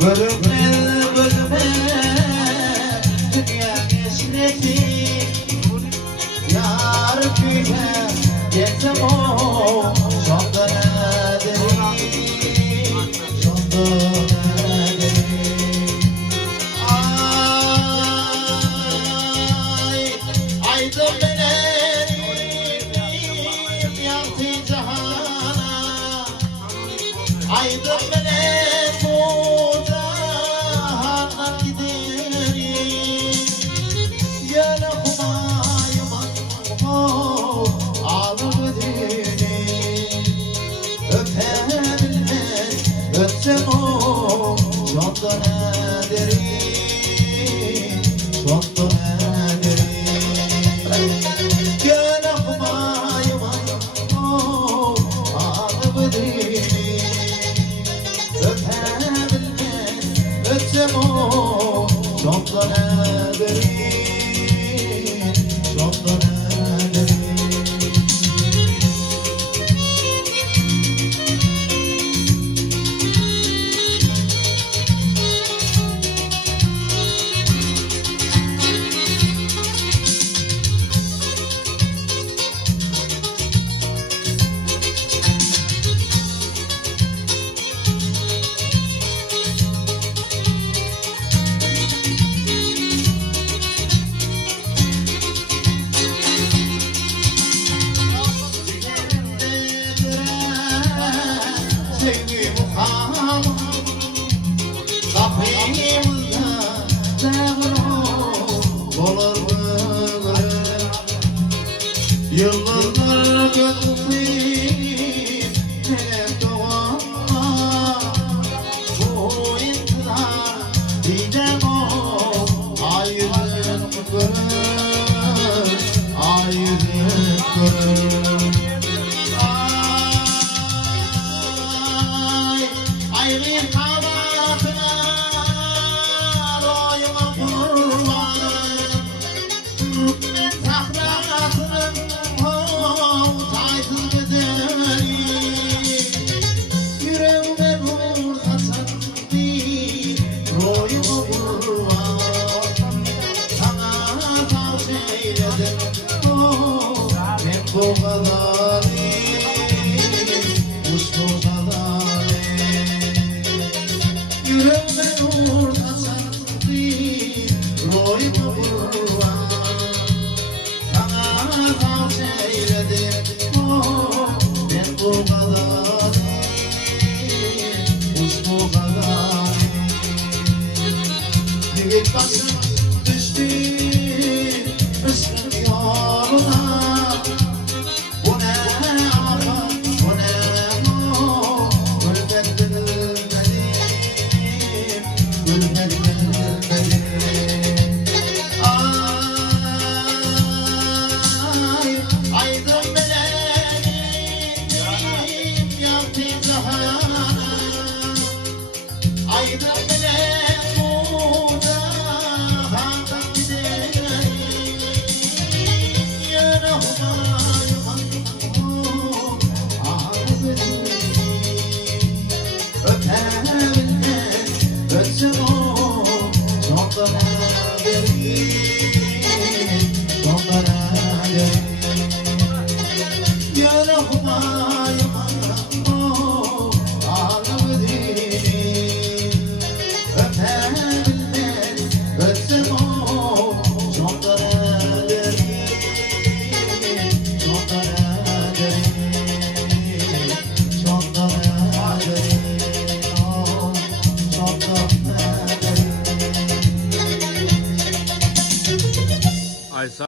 Bölüme bölüme dünya esneti yar güne yetem o sonda nedeni sonda nedeni aydım benim yaktı cihana aydım benim bu cihana giderim yana kumayım ağlı bedeni öpebilmez öpsem o sonda nederim sonda nederim yana kumayım ağlı bedeni öpebilmez öpsem o sonda nederim sonda nederim Sevgi muhammed kapımda devran olur böyle yıllardır gözümün hep doğanma bu intihar didem o ayrılık görür ayrılık görür Ayrı kanatına royuma kurbanım Ben tahratının taysız bedenim Yüreğime nur atan bir royuma kurban Sana tavsiye eyledim ben bu kadarım bu kadarım Yüreğime nur atan bir royuma kurban Sana tavsiye eyledim ben bu kadarım bu kadarım Yigit başım düştü